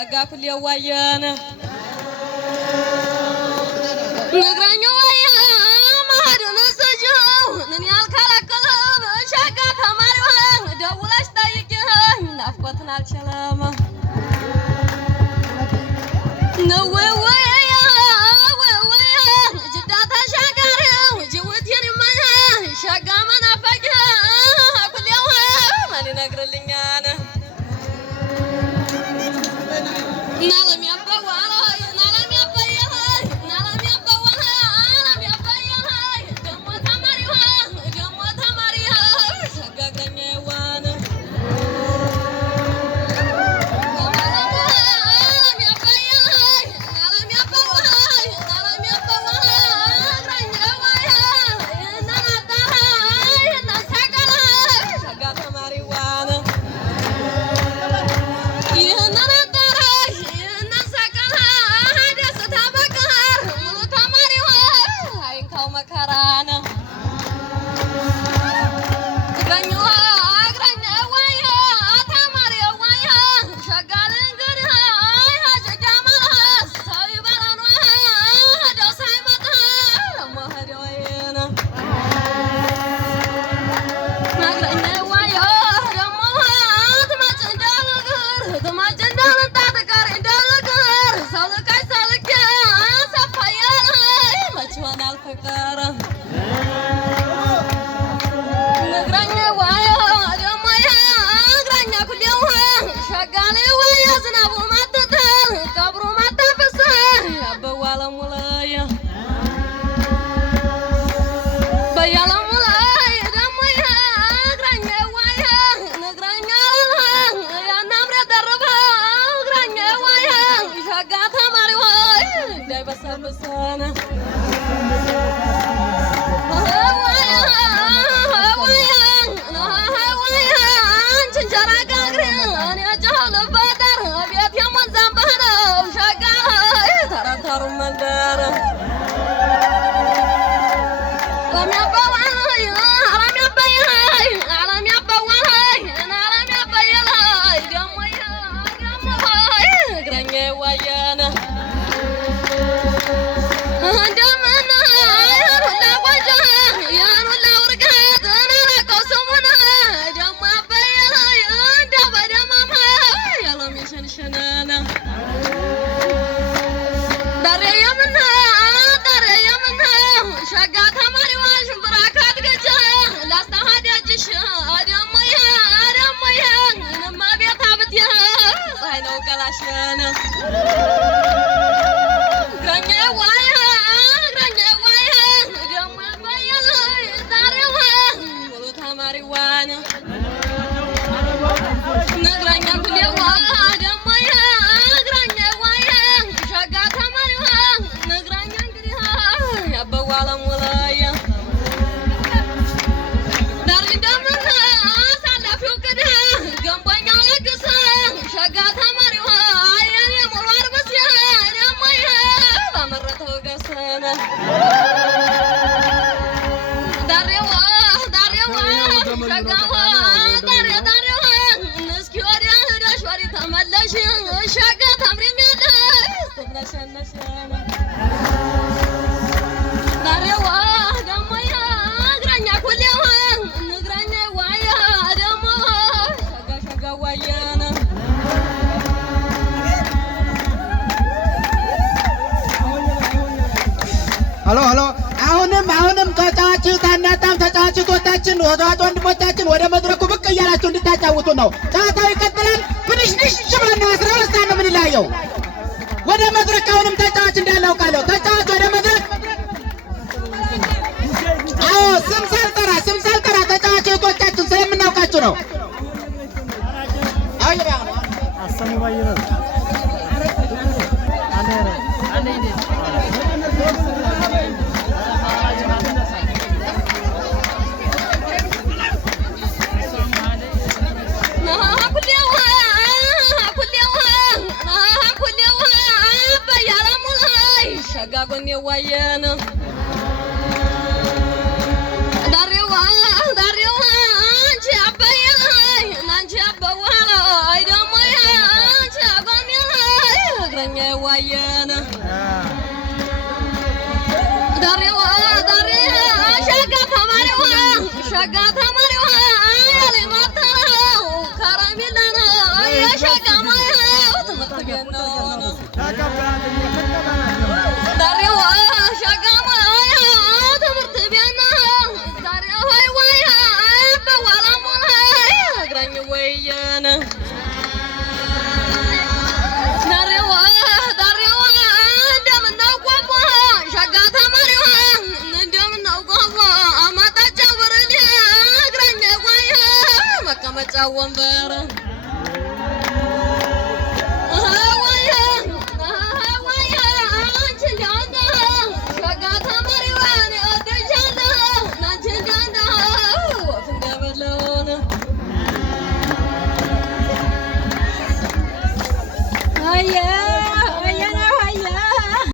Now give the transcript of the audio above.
ሸጋ ኩል ያዋየነ ነግራኛው አያ ማህደነ ሰጀው እኔ አልከለከለም ሸጋ ተማሪው ደውለሽ ጠይቂኝ ናፍቆትን አልችልም ነው ወይ ጅዳ ተሻጋሪው ጅቡቲን ማን ሸጋ መናፈቅ ኩል ያው ማን ይነግርልኛል ናለም ያባዋላ ሄሎ አሁንም ተጫዋቾቻችን ወንድሞቻችን ወደ መድረኩ ብቅ እያላችሁ እንድታጫውቱ ነው። ጨዋታው ይቀጥላል። ፍንሽንሽ ብለን 12 ሰዓት ነው የምንለያየው። ወደ መድረክ አሁንም ተጫዋች እንዳለ አውቃለሁ። ተጫዋች ወደ መድረክ። አዎ ስም ሳልጠራ ተጫዋቾቻችን ስለምናውቃችሁ ነው። ሸጋጎን የዋየነ ዳሬዋ አንቺ አባዬ አንቺ አባዋ አይደሞ አንቺ አጎን እግረኛ የዋየነ ዳሬዋ ዳሬ ሸጋ ተማሪዋ ሸጋ ተማሪዋ ያለኝ ማተው ከረሜላ ነው የሸጋ ማየው ትምህርት ቤት ነው ዳሬዋ ሸጋ ማየው ትምህርት ቤት ነው ዳሬዋ ወይ በኋላ ሞላ እግረኛ ወየነ ወንበር